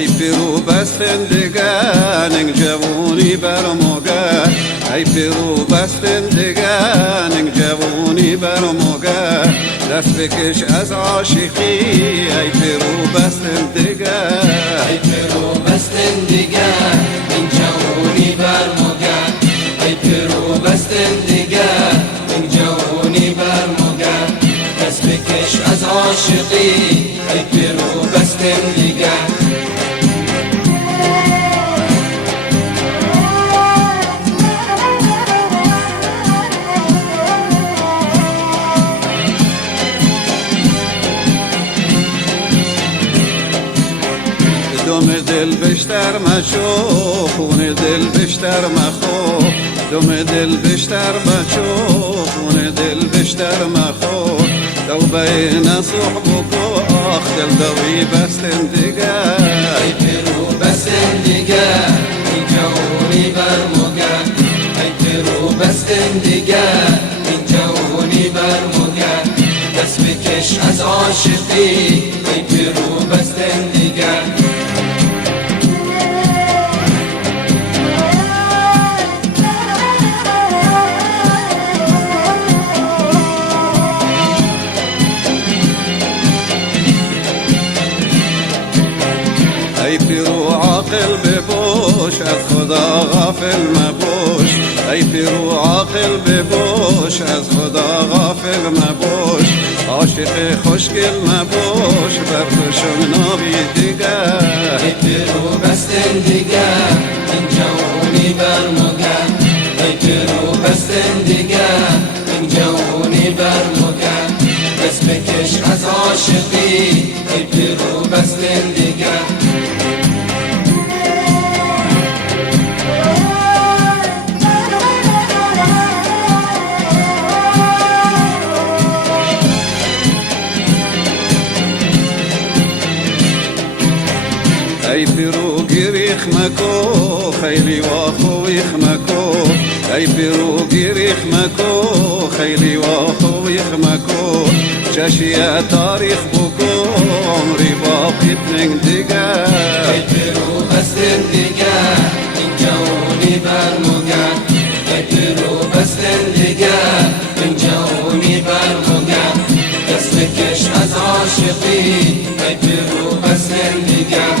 ای پیرو بستندگان جوونی برموگه ای پیرو بستندگان جوونی برموگه دست بکش از عاشقی ای پیرو بستندگان ای پیرو بستندگان این جوونی برموگه ای پیرو بستندگان این جوونی برموگه دست بکش از عاشقی ای پیرو بستندگان دم دل بشتر مشو خون دل بشتر مخو دم دل بشتر مشو خون دل بشتر مخو دو بین صحبك آخ دل دوی بستندگان ای پیرو بستندگان این جوونی برموگه ای پیرو بستندگان این جوونی برموگه دست بکش از عاشقی ای پیرو بستندگان ای پیرو عاقل ببوش از خدا غافل مبوش ای پیرو عاقل ببوش از خدا غافل مبوش عاشق خوشگل مبوش بر تو شمنابی دیگر ای پیرو بستندگان این جوونی برموگه ای پیرو بستندگان این جوونی برموگه دست بکش از عاشقی ای پیرو بستندگان ای پیرو گریخ مکو خیلی واخویخ مکو ای پیرو گریخ مکو خیلی واخویخ مکو چشی تاریخ بکو عمری باقیت نگ دیگر ای پیرو بستندگان این جوونی برموگه ای پیرو بستندگان این جوونی برموگه دست بکش از عاشقی ای پیرو بستندگان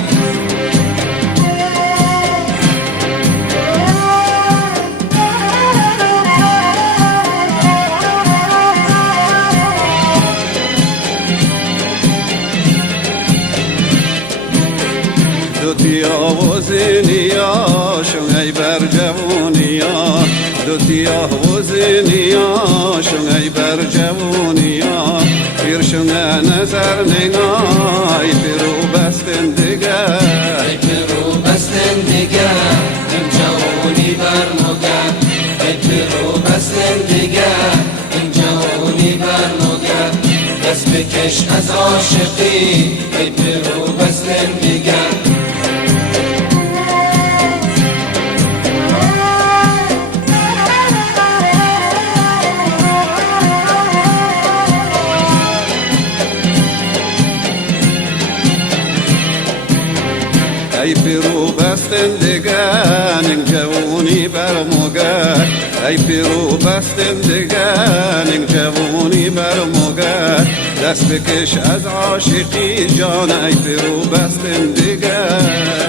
دوتیا و زینیا شنگی بر جوونیا دوتیا و زینیا شنگی بر جوونیا پیر شنگ نظر نگاه ای پیرو بستندگان ای پیرو بستندگان این جوونی برموگه ای پیرو بستندگان این جوونی برموگه دست بکش از عاشقی ای پیرو بستندگان ای پیرو بستندگان جوونی برموگه ای پیرو بستندگان جوونی برموگه دست بکش از عاشقی جان ای پیرو بستندگان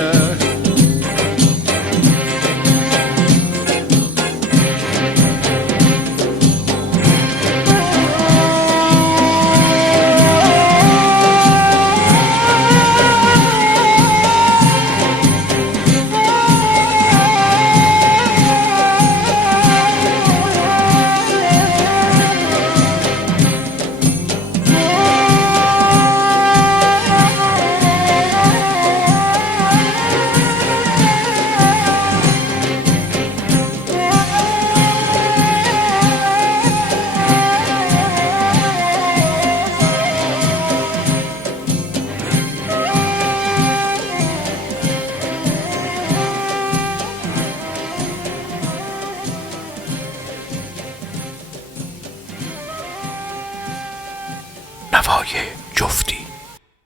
نوای جفتی.